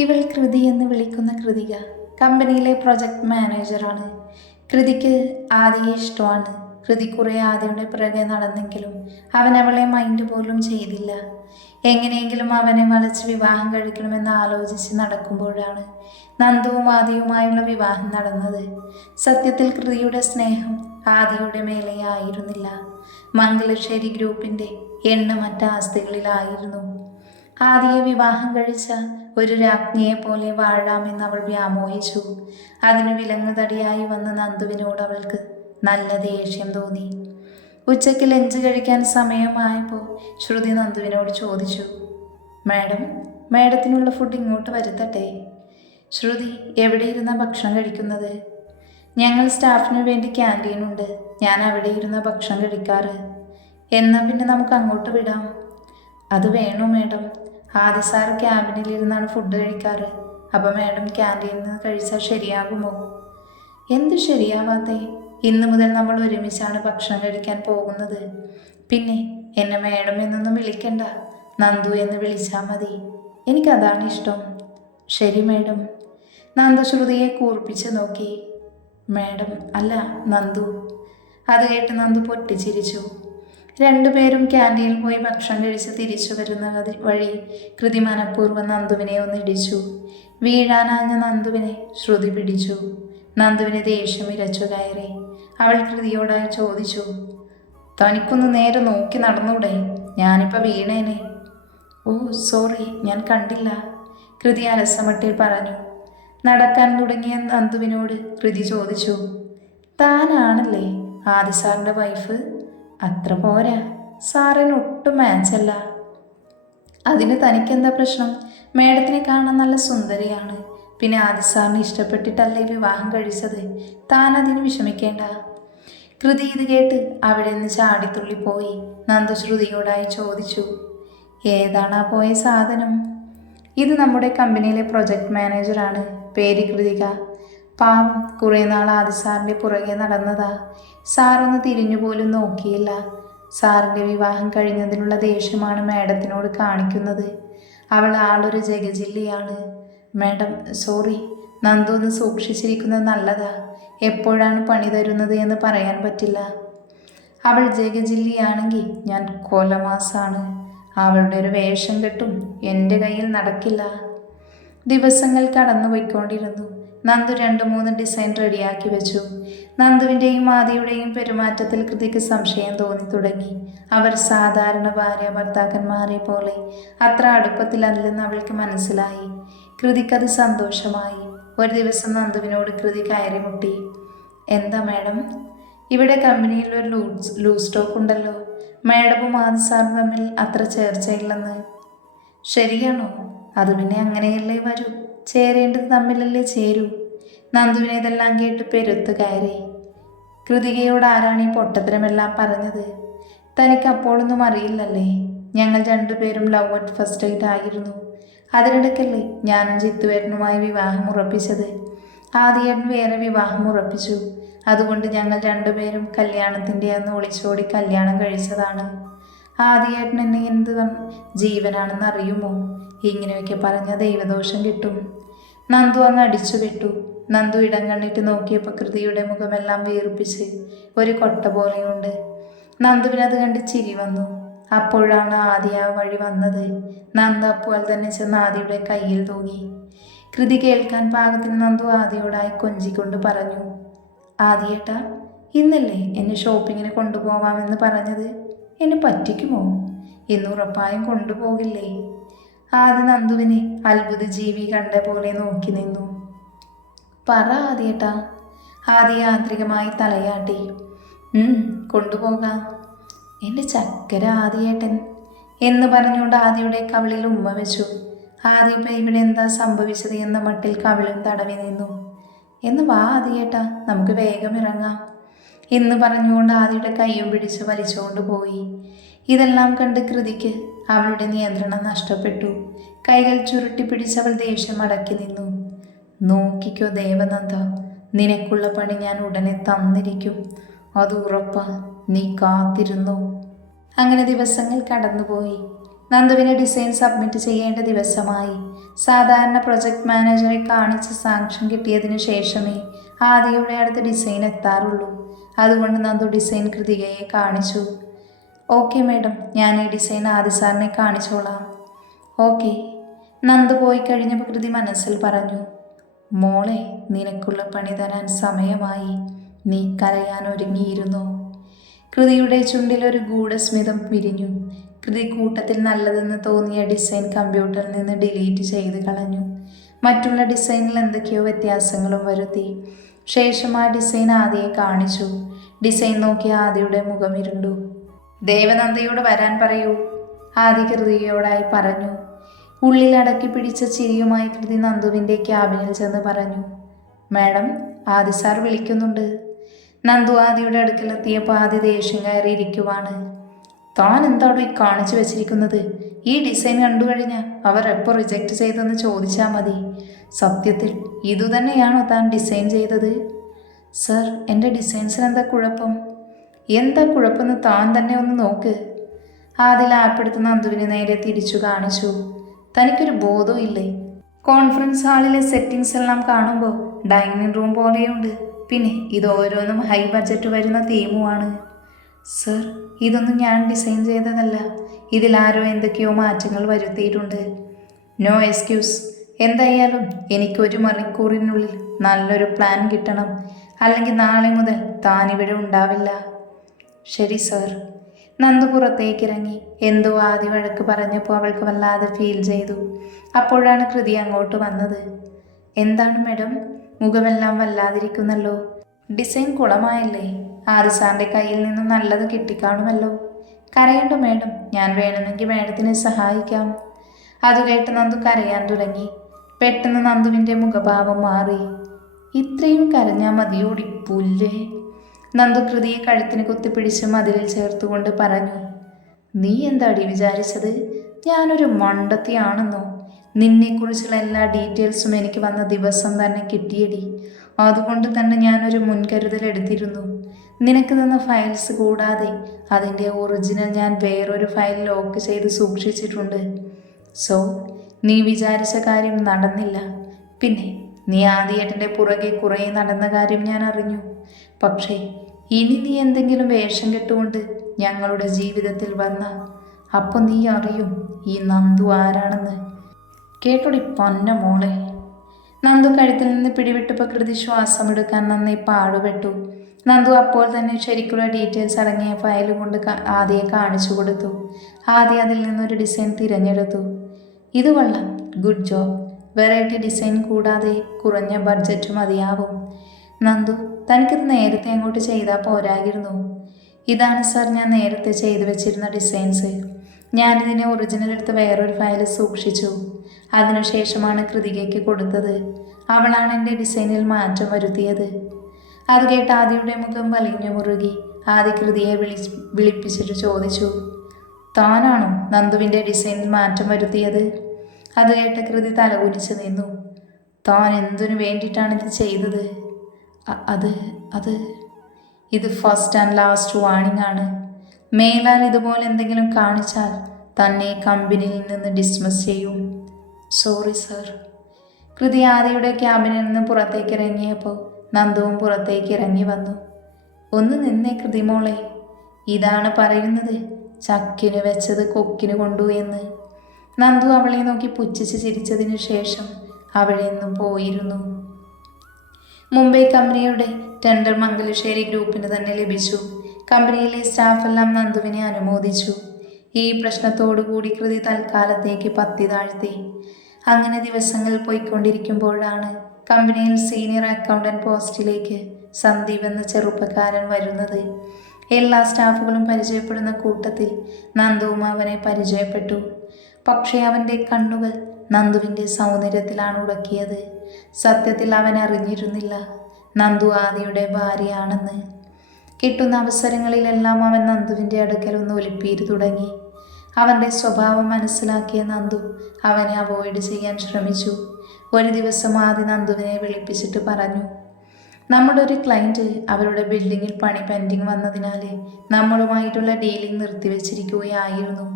ഇവൾ കൃതി എന്ന് വിളിക്കുന്ന കൃതിക കമ്പനിയിലെ പ്രൊജക്ട് മാനേജറാണ്. കൃതിക്ക് ആദിയെ ഇഷ്ടമാണ്. കൃതി കുറേ ആദിയുടെ പിറകെ നടന്നെങ്കിലും അവൻ അവളെ മൈൻഡ് പോലും ചെയ്തില്ല. എങ്ങനെയെങ്കിലും അവനെ വളച്ച് വിവാഹം കഴിക്കണമെന്ന് ആലോചിച്ച് നടക്കുമ്പോഴാണ് നന്ദുവും ആദിയുമായുള്ള വിവാഹം നടന്നത്. സത്യത്തിൽ കൃതിയുടെ സ്നേഹം ആദിയുടെ മേലെ ആയിരുന്നില്ല, മംഗലശ്ശേരി ഗ്രൂപ്പിൻ്റെ എണ്ണമറ്റ ആസ്തികളിലായിരുന്നു. ആദിയെ വിവാഹം കഴിച്ച ഒരു രാജ്ഞിയെ പോലെ വാഴാമെന്ന് അവൾ വ്യാമോഹിച്ചു. അതിനു വിലങ്ങുതടിയായി വന്ന നന്ദുവിനോട് അവൾക്ക് നല്ല ദേഷ്യം തോന്നി. ഉച്ചയ്ക്ക് ലഞ്ച് കഴിക്കാൻ സമയമായപ്പോൾ ശ്രുതി നന്ദുവിനോട് ചോദിച്ചു, മാഡത്തിനുള്ള ഫുഡ് ഇങ്ങോട്ട് വരുത്തട്ടെ? ശ്രുതി, എവിടെ ഇരുന്ന ഭക്ഷണം കഴിക്കുന്നത്? ഞങ്ങൾ സ്റ്റാഫിനു വേണ്ടി ക്യാൻറ്റീനുണ്ട്, ഞാൻ അവിടെ ഇരുന്ന ഭക്ഷണം കഴിക്കാറ്. എന്നാൽ പിന്നെ നമുക്ക് അങ്ങോട്ട് വിടാം. അത് വേണോ മാഡം? ആദി സാർ ക്യാബിനിലിരുന്നാണ് ഫുഡ് കഴിക്കാറ്. അപ്പം മാഡം ക്യാൻറ്റീനിൽ നിന്ന് കഴിച്ചാൽ ശരിയാകുമോ? എന്ത് ശരിയാവാത്തേ? ഇന്ന് മുതൽ നമ്മൾ ഒരുമിച്ചാണ് ഭക്ഷണം കഴിക്കാൻ പോകുന്നത്. പിന്നെ എന്നെ മാഡം എന്നൊന്നും വിളിക്കണ്ട, നന്ദു എന്ന് വിളിച്ചാൽ മതി. എനിക്കതാണ് ഇഷ്ടം. ശരി മാഡം. നന്ദു ശ്രുതിയെ കൂർപ്പിച്ച് നോക്കി. മാഡം അല്ല, നന്ദു. അത് കേട്ട് നന്ദു പൊട്ടിച്ചിരിച്ചു. രണ്ടുപേരും ക്യാൻറ്റീനിൽ പോയി ഭക്ഷണം കഴിച്ച് തിരിച്ചു വരുന്ന വഴി കൃതി മനഃപൂർവ്വം നന്ദുവിനെ ഒന്നിടിച്ചു. വീഴാനാഞ്ഞ നന്ദുവിനെ ശ്രുതി പിടിച്ചു. നന്ദുവിനെ ദേഷ്യം ഇരച്ചു കയറി. അവൾ കൃതിയോടായി ചോദിച്ചു, തനിക്കൊന്ന് നേരെ നോക്കി നടന്നൂടെ? ഞാനിപ്പോൾ വീണേനെ. ഓ സോറി, ഞാൻ കണ്ടില്ല, കൃതി അലസമട്ടിൽ പറഞ്ഞു. നടക്കാൻ തുടങ്ങിയ നന്ദുവിനോട് കൃതി ചോദിച്ചു, താനാണല്ലേ ആദി സാറിൻ്റെ വൈഫ്? അത്ര പോരാ, സാറിന് ഒട്ടും മാച്ചല്ല. അതിന് തനിക്കെന്താ പ്രശ്നം? മേഡത്തിനെ കാണാൻ നല്ല സുന്ദരിയാണ്. പിന്നെ ആദി സാറിന് ഇഷ്ടപ്പെട്ടിട്ടല്ലേ വിവാഹം കഴിച്ചത്. താൻ അതിന് വിഷമിക്കേണ്ട. കൃതി ഇത് കേട്ട് അവിടെ നിന്ന് ചാടിത്തുള്ളിപ്പോയി. നന്ദു ശ്രുതിയോടായി ചോദിച്ചു, ഏതാണാ പോയ സാധനം? ഇത് നമ്മുടെ കമ്പനിയിലെ പ്രൊജക്ട് മാനേജറാണ്, പേര് കൃതിക. പാവം, കുറേ നാൾ ആദി സാറിൻ്റെ പുറകെ നടന്നതാ. സാറൊന്ന് തിരിഞ്ഞു പോലും നോക്കിയില്ല. സാറിൻ്റെ വിവാഹം കഴിഞ്ഞതിനുള്ള ദേഷ്യമാണ് മാഡത്തിനോട് കാണിക്കുന്നത്. അവൾ ആളൊരു ജഗജില്ലിയാണ്. മാഡം സോറി, നന്ദു ഒന്ന് സൂക്ഷിച്ചിരിക്കുന്നത് നല്ലതാ. എപ്പോഴാണ് പണി തരുന്നത് എന്ന് പറയാൻ പറ്റില്ല. അവൾ ജഗജില്ലിയാണെങ്കിൽ ഞാൻ കൊലമാസാണ്. അവളുടെ ഒരു വേഷം കെട്ടും എൻ്റെ കയ്യിൽ നടക്കില്ല. ദിവസങ്ങൾ കടന്നുപോയിക്കൊണ്ടിരുന്നു. നന്ദു 2-3 ഡിസൈൻ റെഡിയാക്കി വെച്ചു. നന്ദുവിൻ്റെയും ആദിയുടെയും പെരുമാറ്റത്തിൽ കൃതിക്ക് സംശയം തോന്നി തുടങ്ങി. അവർ സാധാരണ ഭാര്യ ഭർത്താക്കന്മാരെ പോലെ അത്ര അടുപ്പത്തിലല്ലെന്ന് അവൾക്ക് മനസ്സിലായി. കൃതിക്കത് സന്തോഷമായി. ഒരു ദിവസം നന്ദുവിനോട് കൃതി കയറി മുട്ടി. എന്താ മാഡം, ഇവിടെ കമ്പനിയിൽ ഒരു ലൂസ് സ്റ്റോക്ക് ഉണ്ടല്ലോ. മാഡവും ആദി സാറും തമ്മിൽ അത്ര ചേർച്ചയില്ലെന്ന്. ശരിയാണോ? അത് പിന്നെ അങ്ങനെയല്ലേ വരൂ, ചേരേണ്ടത് തമ്മിലല്ലേ ചേരൂ. നന്ദുവിനെ ഇതെല്ലാം കേട്ട് പെരുത്ത് കയറി. കൃതികയോട് ആരാണ് ഈ പൊട്ടത്തരമെല്ലാം പറഞ്ഞത്? തനിക്ക് അപ്പോഴൊന്നും അറിയില്ലല്ലേ? ഞങ്ങൾ രണ്ടുപേരും ലവ് അറ്റ് ഫസ്റ്റ് നൈറ്റ് ആയിരുന്നു. അതിനിടയ്ക്കല്ലേ ഞാനും ചിത്തുവേട്ടനുമായി വിവാഹം ഉറപ്പിച്ചത്. ആദ്യേട്ടൻ വേറെ വിവാഹം ഉറപ്പിച്ചു. അതുകൊണ്ട് ഞങ്ങൾ രണ്ടുപേരും കല്യാണത്തിൻ്റെ അന്ന് ഒളിച്ചോടി കല്യാണം കഴിച്ചതാണ്. ആദ്യേട്ടൻ എന്നെ എന്ത് ജീവനാണെന്ന് അറിയുമോ? ഇങ്ങനെയൊക്കെ പറഞ്ഞ ദൈവദോഷം കിട്ടും. നന്ദു അങ്ങ് അടിച്ചു വിട്ടു. നന്ദു ഇടം കണ്ണിട്ട് നോക്കിയപ്പോൾ കൃതിയുടെ മുഖമെല്ലാം വീർപ്പിച്ച് ഒരു കൊട്ട പോലെയുണ്ട്. നന്ദുവിനത് കണ്ട് ചിരി വന്നു. അപ്പോഴാണ് ആദി ആ വഴി വന്നത്. നന്ദു അപ്പോൾ തന്നെ ചെന്ന് ആദിയുടെ കയ്യിൽ തൂങ്ങി. കൃതി കേൾക്കാൻ പാകത്തിന് നന്ദു ആദിയോടായി കൊഞ്ചിക്കൊണ്ട് പറഞ്ഞു, ആദിയേട്ടാ, ഇന്നല്ലേ എന്നെ ഷോപ്പിങ്ങിന് കൊണ്ടുപോവാമെന്ന് പറഞ്ഞത്? എന്നെ പറ്റിക്കുമോ? ഇന്ന് ഉറപ്പായും കൊണ്ടുപോകില്ലേ? ആദി നന്ദുവിനെ അത്ഭുത ജീവി കണ്ട പോലെ നോക്കി നിന്നു. പറ ആദിയേട്ടാ. ആദി യാന്ത്രികമായി തലയാട്ടി. കൊണ്ടുപോകാം. എൻ്റെ ചക്കര ആദിയേട്ടൻ എന്ന് പറഞ്ഞുകൊണ്ട് ആദിയുടെ കവിളിൽ ഉമ്മ വെച്ചു. ആദി ഇപ്പം ഇവിടെ എന്താ സംഭവിച്ചത് എന്ന മട്ടിൽ കവിളിൽ തടവി നിന്നു. എന്ന് വാ ആദിയേട്ടാ, നമുക്ക് വേഗം ഇറങ്ങാം എന്ന് പറഞ്ഞുകൊണ്ട് ആദിയുടെ കൈയും പിടിച്ച് വലിച്ചുകൊണ്ട് പോയി. ഇതെല്ലാം കണ്ട് കൃതിക്ക് അവളുടെ നിയന്ത്രണം നഷ്ടപ്പെട്ടു. കൈകൾ ചുരുട്ടി പിടിച്ചവൾ ദേഷ്യം അടക്കി നിന്നു. നോക്കിക്കോ ദേവനന്ദ, നിനക്കുള്ള പണി ഞാൻ ഉടനെ തന്നിരിക്കും, അത് ഉറപ്പാ, നീ കാത്തിരുന്നു. അങ്ങനെ ദിവസങ്ങൾ കടന്നുപോയി. നന്ദുവിന് ഡിസൈൻ സബ്മിറ്റ് ചെയ്യേണ്ട ദിവസമായി. സാധാരണ പ്രൊജക്ട് മാനേജറെ കാണിച്ച് സാങ്ഷൻ കിട്ടിയതിനു ശേഷമേ ആദിയുടെ അടുത്ത് ഡിസൈൻ എത്താറുള്ളൂ. അതുകൊണ്ട് നന്ദു ഡിസൈൻ കൃതികയെ കാണിച്ചു. ഓക്കെ മേഡം, ഞാൻ ഈ ഡിസൈൻ ആദി സാറിനെ കാണിച്ചോളാം. ഓക്കെ. നന്ദു പോയി കഴിഞ്ഞപ്പോൾ കൃതി മനസ്സിൽ പറഞ്ഞു, മോളെ, നിനക്കുള്ള പണി തരാൻ സമയമായി. നീ കരയാൻ ഒരുങ്ങിയിരുന്നു. കൃതിയുടെ ചുണ്ടിലൊരു ഗൂഢസ്മിതം വിരിഞ്ഞു. കൃതി കൂട്ടത്തിൽ നല്ലതെന്ന് തോന്നിയ ഡിസൈൻ കമ്പ്യൂട്ടറിൽ നിന്ന് ഡിലീറ്റ് ചെയ്ത് കളഞ്ഞു. മറ്റുള്ള ഡിസൈനിൽ എന്തൊക്കെയോ വ്യത്യാസങ്ങളും വരുത്തി. ശേഷം ആ ഡിസൈൻ ആദിയെ കാണിച്ചു. ഡിസൈൻ നോക്കി ആദിയുടെ മുഖം ഇരുണ്ടു. ദേവനന്ദയോട് വരാൻ പറയൂ, ആദി കൃതിയോടായി പറഞ്ഞു. ഉള്ളിൽ അടക്കി പിടിച്ച ചിരിയുമായി കൃതി നന്ദുവിൻ്റെ ക്യാബിനിൽ ചെന്ന് പറഞ്ഞു, മാഡം, ആദി സാർ വിളിക്കുന്നുണ്ട്. നന്ദു ആദിയുടെ അടുക്കലെത്തിയപ്പോൾ ആദി ദേഷ്യം കയറി ഇരിക്കുവാണ്. താൻ എന്താണോ ഈ കാണിച്ചു വെച്ചിരിക്കുന്നത്? ഈ ഡിസൈൻ കണ്ടു കഴിഞ്ഞാൽ അവർ എപ്പോൾ റിജക്റ്റ് ചെയ്തെന്ന് ചോദിച്ചാൽ മതി. സത്യത്തിൽ ഇതുതന്നെയാണോ താൻ ഡിസൈൻ ചെയ്തത്? സർ, എൻ്റെ ഡിസൈൻസിന് എന്താ കുഴപ്പം? എന്താ കുഴപ്പമെന്ന് താൻ തന്നെ ഒന്ന് നോക്ക്. ആദ്യ ലാപ്പെടുത്ത് നന്ദുവിന് നേരെ തിരിച്ചു കാണിച്ചു. തനിക്കൊരു ബോധവും ഇല്ലേ? കോൺഫറൻസ് ഹാളിലെ സെറ്റിങ്സ് എല്ലാം കാണുമ്പോൾ ഡൈനിങ് റൂം പോലെയുണ്ട്. പിന്നെ ഇത് ഓരോന്നും ഹൈ ബഡ്ജറ്റ് വരുന്ന തീമുമാണ്. സർ, ഇതൊന്നും ഞാൻ ഡിസൈൻ ചെയ്തതല്ല. ഇതിലാരോ എന്തൊക്കെയോ മാറ്റങ്ങൾ വരുത്തിയിട്ടുണ്ട്. No excuse. എന്തായാലും എനിക്കൊരു മണിക്കൂറിനുള്ളിൽ നല്ലൊരു പ്ലാൻ കിട്ടണം. അല്ലെങ്കിൽ നാളെ മുതൽ താനിവിടെ ഉണ്ടാവില്ല. ശരി സർ. നന്ദു പുറത്തേക്കിറങ്ങി. എന്തോ ആദ്യ വഴക്ക് പറഞ്ഞപ്പോൾ അവൾക്ക് വല്ലാതെ ഫീൽ ചെയ്തു. അപ്പോഴാണ് കൃതി അങ്ങോട്ട് വന്നത്. എന്താണ് മാഡം, മുഖമെല്ലാം വല്ലാതിരിക്കുന്നല്ലോ. ഡിസൈൻ കുളമായല്ലേ? ആദി സാറിൻ്റെ കയ്യിൽ നിന്നും നല്ലത് കിട്ടിക്കാണുമല്ലോ. കരയണ്ട മാഡം, ഞാൻ വേണമെങ്കിൽ മാഡത്തിനെ സഹായിക്കാം. അത് കേട്ട് നന്ദു കരയാൻ തുടങ്ങി. പെട്ടെന്ന് നന്ദുവിൻ്റെ മുഖഭാവം മാറി. ഇത്രയും കരഞ്ഞാൽ മതിയോടി പുല്ലേ. നന്ദു കൃതിയെ കഴുത്തിന് കുത്തിപ്പിടിച്ച് മതിലിൽ ചേർത്തുകൊണ്ട് പറഞ്ഞു, നീ എന്താടി വിചാരിച്ചത്? ഞാനൊരു മണ്ടത്തിയാണെന്നോ? നിന്നെക്കുറിച്ചുള്ള എല്ലാ ഡീറ്റെയിൽസും എനിക്ക് വന്ന ദിവസം തന്നെ കിട്ടിയടി. അതുകൊണ്ട് തന്നെ ഞാനൊരു മുൻകരുതൽ എടുത്തിരുന്നു. നിനക്ക് തന്ന ഫയൽസ് കൂടാതെ അതിൻ്റെ ഒറിജിനൽ ഞാൻ വേറൊരു ഫയൽ ലോക്ക് ചെയ്ത് സൂക്ഷിച്ചിട്ടുണ്ട്. സോ നീ വിചാരിച്ച കാര്യം നടന്നില്ല. പിന്നെ നീ ആദ്യേട്ടൻ്റെ പുറകെ കുറേ നടന്ന കാര്യം ഞാൻ അറിഞ്ഞു. പക്ഷേ ഇനി നീ എന്തെങ്കിലും വേഷം കെട്ടുകൊണ്ട് ഞങ്ങളുടെ ജീവിതത്തിൽ വന്ന അപ്പോൾ നീ അറിയും ഈ നന്ദു ആരാണെന്ന്. കേട്ടോടി പൊന്ന മോളെ. നന്ദു കഴുത്തിൽ നിന്ന് പിടിവിട്ടപ്പോൾ കൃതി ശ്വാസമെടുക്കാൻ നന്നായി പാടുപെട്ടു. നന്ദു അപ്പോൾ തന്നെ ശരിക്കുള്ള ഡീറ്റെയിൽസ് അടങ്ങിയ ഫയൽ കൊണ്ട് ആദ്യയെ കാണിച്ചു കൊടുത്തു. ആദ്യം അതിൽ നിന്നൊരു ഡിസൈൻ തിരഞ്ഞെടുത്തു. ഇത് കൊള്ളാം, ഗുഡ് ജോബ്. വെറൈറ്റി ഡിസൈൻ കൂടാതെ കുറഞ്ഞ ബഡ്ജറ്റ് മതിയാവും. നന്ദു, തനിക്കിത് നേരത്തെ അങ്ങോട്ട് ചെയ്താൽ പോരായിരുന്നു. ഇതാണ് സാർ ഞാൻ നേരത്തെ ചെയ്തു വെച്ചിരുന്ന ഡിസൈൻസ്. ഞാനിതിനെ ഒറിജിനൽ എടുത്ത് വേറൊരു ഫയൽ സൂക്ഷിച്ചു. അതിനുശേഷമാണ് കൃതികയ്ക്ക് കൊടുത്തത്. അവളാണ് എൻ്റെ ഡിസൈനിൽ മാറ്റം വരുത്തിയത്. അത് കേട്ട് ആദിയുടെ മുഖം വലിഞ്ഞു മുറുകി. ആദി കൃതിയെ വിളിപ്പിച്ചിട്ട് ചോദിച്ചു, താനാണോ നന്ദുവിൻ്റെ ഡിസൈനിൽ മാറ്റം വരുത്തിയത്? അത് കേട്ട കൃതി തലകുനിച്ച് നിന്നു. താൻ എന്തിനു വേണ്ടിയിട്ടാണിത് ചെയ്തത്? അത് ഇത് ഫസ്റ്റ് ആൻഡ് ലാസ്റ്റ് വാണിംഗ് ആണ്. മേലാൽ ഇതുപോലെ എന്തെങ്കിലും കാണിച്ചാൽ തന്നെ കമ്പനിയിൽ നിന്ന് ഡിസ്മിസ് ചെയ്യും. Sorry sir. കൃതി ആദിയുടെ ക്യാബിനിൽ നിന്ന് പുറത്തേക്ക് ഇറങ്ങിയപ്പോൾ നന്ദുവും പുറത്തേക്ക് ഇറങ്ങി വന്നു. ഒന്ന് നിന്നേ കൃതി മോളെ. ഇതാണ് പറയുന്നത്, ചക്കിന് വെച്ചത് കൊക്കിന് കൊണ്ടു എന്ന്. നന്ദു അവളെ നോക്കി പുച്ഛിച്ച് ചിരിച്ചതിന് ശേഷം അവിടെ നിന്നും പോയിരുന്നു. മുംബൈ കമ്പനിയുടെ ടെൻഡർ മംഗലശ്ശേരി ഗ്രൂപ്പിന് തന്നെ ലഭിച്ചു. കമ്പനിയിലെ സ്റ്റാഫെല്ലാം നന്ദുവിനെ അനുമോദിച്ചു. ഈ പ്രശ്നത്തോടുകൂടി കൃതി തൽക്കാലത്തേക്ക് പത്തി താഴ്ത്തി. അങ്ങനെ ദിവസങ്ങൾ പോയിക്കൊണ്ടിരിക്കുമ്പോഴാണ് കമ്പനിയിൽ സീനിയർ അക്കൗണ്ടൻറ്റ് പോസ്റ്റിലേക്ക് സന്ദീപ് എന്ന ചെറുപ്പക്കാരൻ വരുന്നത്. എല്ലാ സ്റ്റാഫുകളും പരിചയപ്പെടുന്ന കൂട്ടത്തിൽ നന്ദുവും അവനെ പരിചയപ്പെട്ടു. പക്ഷേ അവൻ്റെ കണ്ണുകൾ നന്ദുവിൻ്റെ സൗന്ദര്യത്തിലാണ് ഉടക്കിയത്. സത്യത്തിൽ അവൻ അറിഞ്ഞിരുന്നില്ല നന്ദു ആദിയുടെ ഭാര്യയാണെന്ന്. കിട്ടുന്ന അവസരങ്ങളിലെല്ലാം അവൻ നന്ദുവിൻ്റെ അടുക്കൽ ഒന്ന് ഒലിപ്പീര് തുടങ്ങി. അവൻ്റെ സ്വഭാവം മനസ്സിലാക്കിയ നന്ദു അവനെ അവോയ്ഡ് ചെയ്യാൻ ശ്രമിച്ചു. ഒരു ദിവസം ആദി നന്ദുവിനെ വിളിപ്പിച്ചിട്ട് പറഞ്ഞു, നമ്മുടെ ഒരു ക്ലയൻറ്റ് അവരുടെ ബിൽഡിങ്ങിൽ പണി പെൻഡിങ് വന്നതിനാൽ നമ്മളുമായിട്ടുള്ള ഡീലിംഗ് നിർത്തിവെച്ചിരിക്കുകയായിരുന്നു.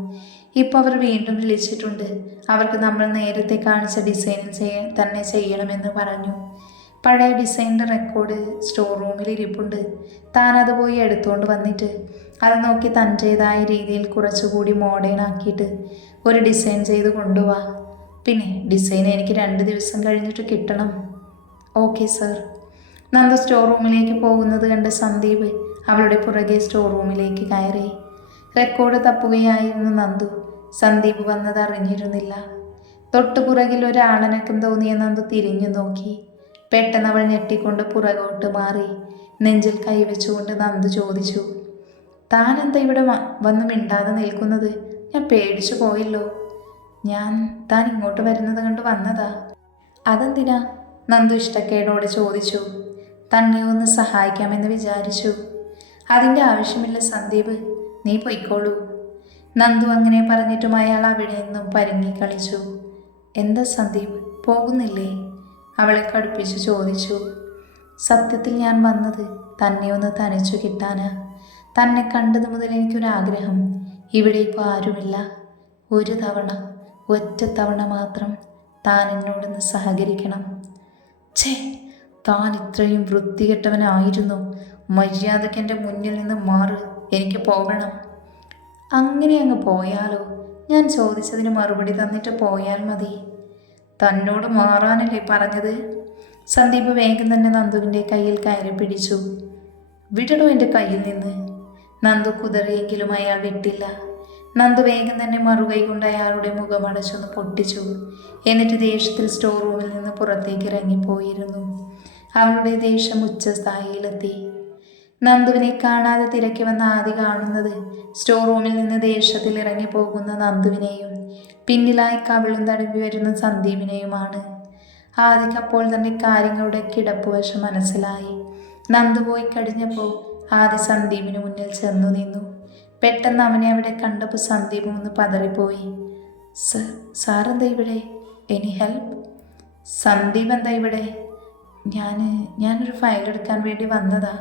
ഇപ്പോൾ അവർ വീണ്ടും വിളിച്ചിട്ടുണ്ട്. അവർക്ക് നമ്മൾ നേരത്തെ കാണിച്ച ഡിസൈൻ തന്നെ ചെയ്യണമെന്ന് പറഞ്ഞു. പഴയ ഡിസൈനിൻ്റെ റെക്കോർഡ് സ്റ്റോർ റൂമിൽ ഇരിപ്പുണ്ട്. താൻ അത് പോയി എടുത്തുകൊണ്ട് വന്നിട്ട് അത് നോക്കി തൻ്റേതായ രീതിയിൽ കുറച്ചുകൂടി മോഡേൺ ആക്കിയിട്ട് ഒരു ഡിസൈൻ ചെയ്ത് കൊണ്ടുപോവാ. പിന്നെ ഡിസൈൻ എനിക്ക് 2 ദിവസം കഴിഞ്ഞിട്ട് കിട്ടണം. Okay sir. നന്ദു സ്റ്റോർ റൂമിലേക്ക് പോകുന്നത് കണ്ട് സന്ദീപ് അവളുടെ പുറകെ സ്റ്റോർ റൂമിലേക്ക് കയറി. റെക്കോർഡ് തപ്പുകയായിരുന്നു നന്ദു. സന്ദീപ് വന്നത് അറിഞ്ഞിരുന്നില്ല. തൊട്ടുപുറകിൽ ഒരാളനക്കം തോന്നിയ നന്ദു തിരിഞ്ഞു നോക്കി. പെട്ടെന്ന് അവൾ ഞെട്ടിക്കൊണ്ട് പുറകോട്ട് മാറി. നെഞ്ചിൽ കൈവച്ചുകൊണ്ട് നന്ദു ചോദിച്ചു, താൻ എന്താ ഇവിടെ വന്ന് മിണ്ടാതെ നിൽക്കുന്നത്? ഞാൻ പേടിച്ചു പോയല്ലോ. താൻ ഇങ്ങോട്ട് വരുന്നത് കണ്ട് വന്നതാ. അതെന്തിനാ? നന്ദു ഇഷ്ടക്കേടോടെ ചോദിച്ചു. തന്നെ ഒന്ന് സഹായിക്കാമെന്ന് വിചാരിച്ചു. അതിൻ്റെ ആവശ്യമില്ല സന്ദീപ്, നീ പൊയ്ക്കോളൂ. നന്ദു അങ്ങനെ പറഞ്ഞിട്ടും അയാൾ അവിടെ നിന്നും പരുങ്ങി കളിച്ചു. എന്താ സന്ദീപ്, പോകുന്നില്ലേ? അവളെ കടുപ്പിച്ചു ചോദിച്ചു. സത്യത്തിൽ ഞാൻ വന്നത് തന്നെ ഒന്ന് തനിച്ചു കിട്ടാനാ. തന്നെ കണ്ടത് മുതൽ എനിക്കൊരാഗ്രഹം. ഇവിടെ ഇപ്പോൾ ആരുമില്ല. ഒരു തവണ, ഒറ്റ തവണ മാത്രം താൻ എന്നോടൊന്ന് സഹകരിക്കണം. ഛേ, താൻ ഇത്രയും വൃത്തികെട്ടവനായിരുന്നു. മര്യാദയ്ക്ക് എൻ്റെ മുന്നിൽ നിന്ന് മാറ്, എനിക്ക് പോകണം. അങ്ങനെ അങ്ങ് പോയാലോ? ഞാൻ ചോദിച്ചതിന് മറുപടി തന്നിട്ട് പോയാൽ മതി. തന്നോട് മാറാനല്ലേ പറഞ്ഞത്? സന്ദീപ് വേഗം തന്നെ നന്ദുവിൻ്റെ കയ്യിൽ കയറി പിടിച്ചു. വിടണോ എൻ്റെ കയ്യിൽ നിന്ന്? നന്ദു കുതറിയെങ്കിലും അയാൾ വിട്ടില്ല. നന്ദു വേഗം തന്നെ മറുകൈ കൊണ്ട് അയാളുടെ മുഖമടച്ചൊന്ന് പൊട്ടിച്ചു. എന്നിട്ട് ദേഷ്യത്തിൽ സ്റ്റോർ റൂമിൽ നിന്ന് പുറത്തേക്ക് ഇറങ്ങിപ്പോയിരുന്നു. അവളുടെ ദേഷ്യം ഉച്ചസ്ഥായിയിലെത്തി. നന്ദുവിനെ കാണാതെ തിരക്കി വന്ന ആദി കാണുന്നത് സ്റ്റോർ റൂമിൽ നിന്ന് ദേഷ്യത്തിൽ ഇറങ്ങി പോകുന്ന നന്ദുവിനെയും പിന്നിലായി കവിളും തടവി വരുന്ന സന്ദീപിനെയുമാണ്. ആദിക്ക് അപ്പോൾ തന്നെ കാര്യങ്ങളുടെ കിടപ്പുവശം മനസ്സിലായി. നന്ദു പോയി കഴിഞ്ഞപ്പോൾ ആദി സന്ദീപിന് മുന്നിൽ ചെന്നു നിന്നു. പെട്ടെന്ന് അവനെ അവിടെ കണ്ടപ്പോൾ സന്ദീപ് ഒന്ന് പതറിപ്പോയി. സാറെന്താ ഇവിടെ? Any help? സന്ദീപ് എന്താ ഇവിടെ? ഞാനൊരു ഫയൽ എടുക്കാൻ വേണ്ടി വന്നതാ.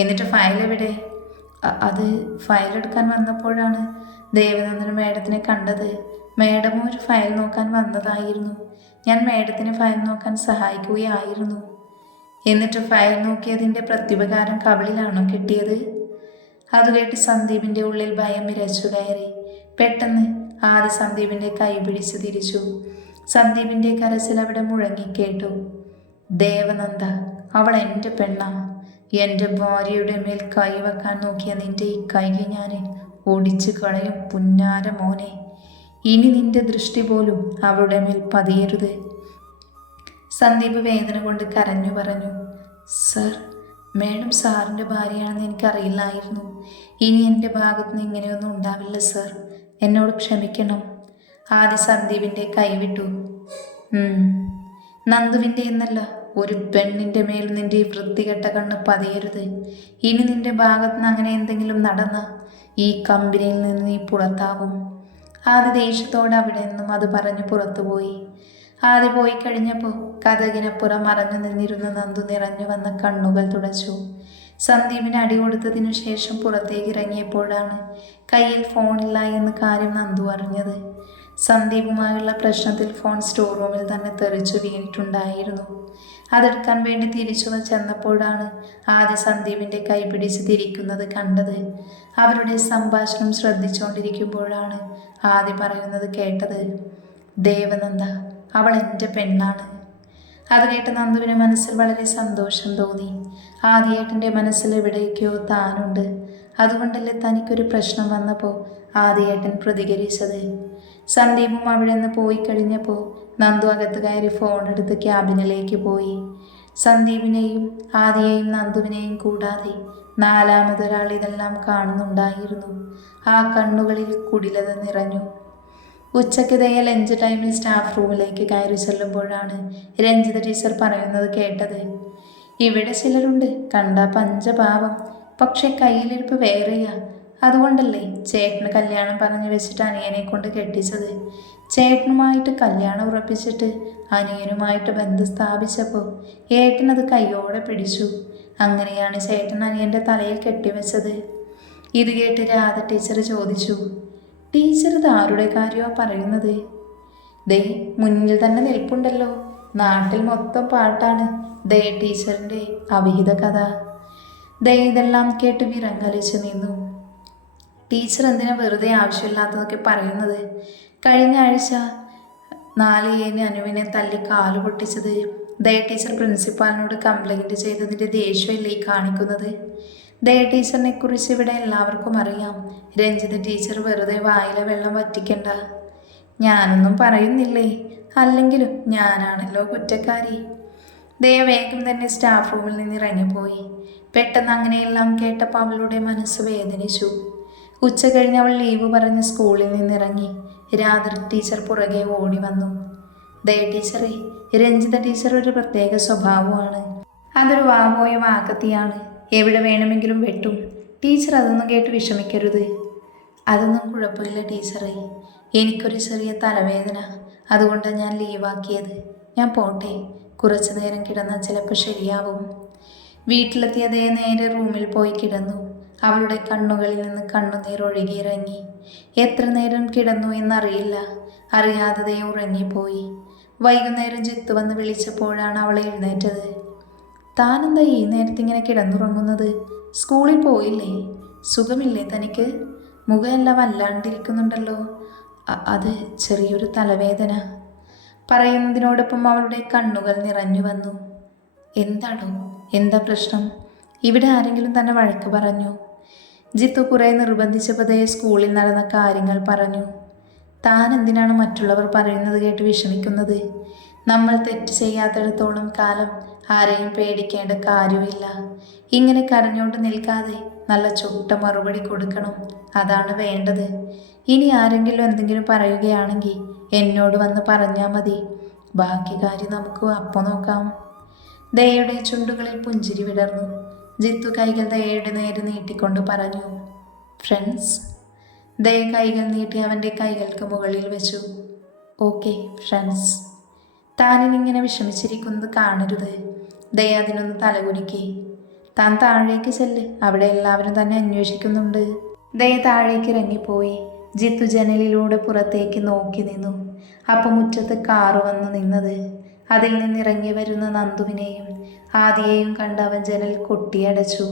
എന്നിട്ട് ഫയൽ എവിടെ? അത് ഫയൽ എടുക്കാൻ വന്നപ്പോഴാണ് ദേവനന്ദന മേഡത്തിനെ കണ്ടത്. മേഡമും ഒരു ഫയൽ നോക്കാൻ വന്നതായിരുന്നു. ഞാൻ മേഡത്തിന് ഫയൽ നോക്കാൻ സഹായിക്കുകയായിരുന്നു. എന്നിട്ട് ഫയൽ നോക്കിയതിൻ്റെ പ്രത്യുപകാരം കവിളിലാണോ കിട്ടിയത്? അത് കേട്ട് സന്ദീപിൻ്റെ ഉള്ളിൽ ഭയം ഇരച്ചു കയറി. പെട്ടെന്ന് ആദ്യ സന്ദീപിൻ്റെ കൈ പിടിച്ച് തിരിച്ചു. സന്ദീപിൻ്റെ കരച്ചിൽ അവിടെ മുഴങ്ങിക്കേട്ടു. ദേവനന്ദ, അവൾ എൻ്റെ പെണ്ണാ. എൻ്റെ ഭാര്യയുടെ മേൽ കൈവെക്കാൻ നോക്കിയ നിന്റെ ഈ കൈ ഞാൻ ഒടിച്ചു കളയും പുന്നാര മോനെ. ഇനി നിന്റെ ദൃഷ്ടി പോലും അവളുടെ മേൽ പതിയരുത്. സന്ദീപ് വേദന കൊണ്ട് കരഞ്ഞു പറഞ്ഞു. സർ, മേഡം സാറിൻ്റെ ഭാര്യയാണെന്ന് എനിക്കറിയില്ലായിരുന്നു. ഇനി എൻ്റെ ഭാഗത്തുനിന്ന് ഇങ്ങനെയൊന്നും ഉണ്ടാവില്ല സർ. എന്നോട് ക്ഷമിക്കണം. ആദ്യ സന്ദീപിൻ്റെ കൈവിട്ടു. നന്ദുവിൻ്റെ എന്നല്ല, ഒരു പെണ്ണിൻ്റെ മേൽ നിന്റെ ഈ വൃത്തികെട്ട കണ്ണ് പതിയരുത്. ഇനി നിന്റെ ഭാഗത്തുനിന്ന് അങ്ങനെ എന്തെങ്കിലും നടന്ന ഈ കമ്പനിയിൽ നിന്ന് നീ പുറത്താവും. ആദ്യ ദേഷ്യത്തോടെ അവിടെ നിന്നും അത് പറഞ്ഞ് പുറത്തുപോയി. ആദ്യ പോയി കഴിഞ്ഞപ്പോൾ കതകിനപ്പുറം മറഞ്ഞു നിന്നിരുന്ന നന്ദു നിറഞ്ഞു വന്ന കണ്ണുകൾ തുടച്ചു. സന്ദീപിന് അടി കൊടുത്തതിനു ശേഷം പുറത്തേക്ക് ഇറങ്ങിയപ്പോഴാണ് കയ്യിൽ ഫോണില്ല എന്ന കാര്യം നന്ദു അറിഞ്ഞത്. സന്ദീപുമായുള്ള പ്രശ്നത്തിൽ ഫോൺ സ്റ്റോർ റൂമിൽ തന്നെ തെറിച്ചു വീണിട്ടുണ്ടായിരുന്നു. അതെടുക്കാൻ വേണ്ടി തിരിച്ചു ചെന്നപ്പോഴാണ് ആദ്യ സന്ദീപിൻ്റെ കൈ പിടിച്ച് തിരിക്കുന്നത് കണ്ടത്. അവരുടെ സംഭാഷണം ശ്രദ്ധിച്ചുകൊണ്ടിരിക്കുമ്പോഴാണ് ആദ്യ പറയുന്നത് കേട്ടത്. ദേവനന്ദ, അവൾ എൻ്റെ പെണ്ണാണ്. അത് കേട്ട് നന്ദുവിന് മനസ്സിൽ വളരെ സന്തോഷം തോന്നി. ആദിയേട്ടൻ്റെ മനസ്സിൽ എവിടേക്കോ താനുണ്ട്. അതുകൊണ്ടല്ലേ തനിക്കൊരു പ്രശ്നം വന്നപ്പോൾ ആദിയേട്ടൻ പ്രതികരിച്ചത്. സന്ദീപും അവിടെ നിന്ന് പോയി കഴിഞ്ഞപ്പോൾ നന്ദു അകത്ത് കയറി ഫോണെടുത്ത് ക്യാബിനിലേക്ക് പോയി. സന്ദീപിനെയും ആദിയെയും നന്ദുവിനെയും കൂടാതെ 4മതൊരാൾ ഇതെല്ലാം കാണുന്നുണ്ടായിരുന്നു. ആ കണ്ണുകളിൽ കുടിലത നിറഞ്ഞു. ഉച്ചയ്ക്ക് ലഞ്ച് ടൈമിൽ സ്റ്റാഫ് റൂമിലേക്ക് കയറി ചെല്ലുമ്പോഴാണ് രഞ്ജിത ടീച്ചർ പറയുന്നത് കേട്ടത്. ഇവിടെ ചിലരുണ്ട്, കണ്ട പഞ്ചപാവം, പക്ഷെ കയ്യിലിരിപ്പ് വേറെയാ. അതുകൊണ്ടല്ലേ ചേട്ടന് കല്യാണം പറഞ്ഞു വെച്ചിട്ട് അനിയനെ കൊണ്ട് കെട്ടിച്ചത്. ചേട്ടനുമായിട്ട് കല്യാണം ഉറപ്പിച്ചിട്ട് അനിയനുമായിട്ട് ബന്ധം സ്ഥാപിച്ചപ്പോൾ ഏട്ടനത് കയ്യോടെ പിടിച്ചു. അങ്ങനെയാണ് ചേട്ടൻ അനിയൻ്റെ തലയിൽ കെട്ടിവെച്ചത്. ഇത് കേട്ട് രാധ ടീച്ചർ ചോദിച്ചു, ടീച്ചർ ഇത് ആരുടെ കാര്യമാണ് പറയുന്നത്? ദേ മുന്നിൽ തന്നെ നിൽപ്പുണ്ടല്ലോ, നാട്ടിൽ മൊത്തം പാട്ടാണ് ദേ ടീച്ചറിൻ്റെ അവിഹിത കഥ. ദേ ഇതെല്ലാം കേട്ട് വിറങ്ങലിച്ച് നിന്നു. ടീച്ചർ എന്തിനാ വെറുതെ ആവശ്യമില്ലാത്തതൊക്കെ പറയുന്നത്? കഴിഞ്ഞ ആഴ്ച 4 അനുവിനെ തല്ലി കാല് പൊട്ടിച്ചത് ദേ ടീച്ചർ പ്രിൻസിപ്പാളിനോട് കംപ്ലൈൻറ്റ് ചെയ്തതിൻ്റെ ദേഷ്യമല്ലേ ഈ കാണിക്കുന്നത്? ദേ ടീച്ചറിനെ കുറിച്ച് ഇവിടെ എല്ലാവർക്കും അറിയാം. രഞ്ജിത ടീച്ചർ വെറുതെ വായിലെ വെള്ളം വറ്റിക്കണ്ട. ഞാനൊന്നും പറയുന്നില്ലേ, അല്ലെങ്കിലും ഞാനാണല്ലോ കുറ്റക്കാരി. ദേ വേഗം തന്നെ സ്റ്റാഫ് റൂമിൽ നിന്ന് ഇറങ്ങിപ്പോയി. പെട്ടെന്ന് അങ്ങനെയെല്ലാം കേട്ടപ്പോൾ അവളുടെ മനസ്സ് വേദനിച്ചു. ഉച്ച കഴിഞ്ഞ് അവൾ ലീവ് പറഞ്ഞ് സ്കൂളിൽ നിന്നിറങ്ങി. രാത്രി ടീച്ചർ പുറകെ ഓടി വന്നു. ദേ ടീച്ചറെ, രഞ്ജിത ടീച്ചർ ഒരു പ്രത്യേക സ്വഭാവമാണ്. അതൊരു വാപോയ വാക്കത്തിയാണ്. എവിടെ വേണമെങ്കിലും വെട്ടും. ടീച്ചർ അതൊന്നും കേട്ട് വിഷമിക്കരുത്. അതൊന്നും കുഴപ്പമില്ല ടീച്ചറെ, എനിക്കൊരു ചെറിയ തലവേദന, അതുകൊണ്ടാണ് ഞാൻ ലീവാക്കിയത്. ഞാൻ പോട്ടെ, കുറച്ചു നേരം കിടന്നാൽ ചിലപ്പോൾ ശരിയാവും. വീട്ടിലെത്തിയതേ നേരെ റൂമിൽ പോയി കിടന്നു. അവളുടെ കണ്ണുകളിൽ നിന്ന് കണ്ണുനീർ ഒഴുകിയിറങ്ങി. എത്ര നേരം കിടന്നു എന്നറിയില്ല. അറിയാതെ ഉറങ്ങിപ്പോയി. വൈകുന്നേരം ജിത്തു വന്ന് വിളിച്ചപ്പോഴാണ് അവൾ എഴുന്നേറ്റത്. താനെന്താ ഈ നേരത്തെ ഇങ്ങനെ കിടന്നുറങ്ങുന്നത്? സ്കൂളിൽ പോയില്ലേ? സുഖമില്ലേ തനിക്ക്? മുഖമെല്ലാം വല്ലാണ്ടിരിക്കുന്നുണ്ടല്ലോ. അത് ചെറിയൊരു തലവേദന. പറയുന്നതിനോടൊപ്പം അവളുടെ കണ്ണുകൾ നിറഞ്ഞു വന്നു. എന്താണോ, എന്താ പ്രശ്നം? ഇവിടെ ആരെങ്കിലും തന്നെ വഴക്ക് പറഞ്ഞോ? ജിത്തു കുറേ നിർബന്ധിച്ചപ്പോൾ സ്കൂളിൽ നടന്ന കാര്യങ്ങൾ പറഞ്ഞു. താൻ എന്തിനാണ് മറ്റുള്ളവർ പറയുന്നത് കേട്ട് വിഷമിക്കുന്നത്? നമ്മൾ തെറ്റ് ചെയ്യാത്തിടത്തോളം കാലം ആരെയും പേടിക്കേണ്ട കാര്യമില്ല. ഇങ്ങനെ കരഞ്ഞുകൊണ്ട് നിൽക്കാതെ നല്ല ചുട്ട മറുപടി കൊടുക്കണം, അതാണ് വേണ്ടത്. ഇനി ആരെങ്കിലും എന്തെങ്കിലും പറയുകയാണെങ്കിൽ എന്നോട് വന്ന് പറഞ്ഞാൽ മതി. ബാക്കി കാര്യം നമുക്ക് അപ്പോൾ നോക്കാം. ദയയുടെ ചുണ്ടുകളിൽ പുഞ്ചിരി വിടർന്നു. ജിത്തു കൈകൾ ദയയുടെ നേരെ നീട്ടിക്കൊണ്ട് പറഞ്ഞു, ഫ്രണ്ട്സ്. ദയ കൈകൾ നീട്ടി അവൻ്റെ കൈകൾക്ക് മുകളിൽ വെച്ചു. Okay friends. താനിനിങ്ങനെ വിഷമിച്ചിരിക്കുന്നത് കാണരുത്. ദയ അതിനൊന്ന് തലകുലുക്കി. താൻ താഴേക്ക് ചെല്ല്, അവിടെ എല്ലാവരും തന്നെ അന്വേഷിക്കുന്നുണ്ട്. ദയ താഴേക്ക് ഇറങ്ങിപ്പോയി. ജിത്തു ജനലിലൂടെ പുറത്തേക്ക് നോക്കി നിന്നു. അപ്പം മുറ്റത്ത് കാറ് വന്നു നിന്നത്. അതിൽ നിന്നിറങ്ങി വരുന്ന നന്ദുവിനെയും ആദിയെയും കണ്ട് അവൻ ജനൽ കൊട്ടിയടച്ചു.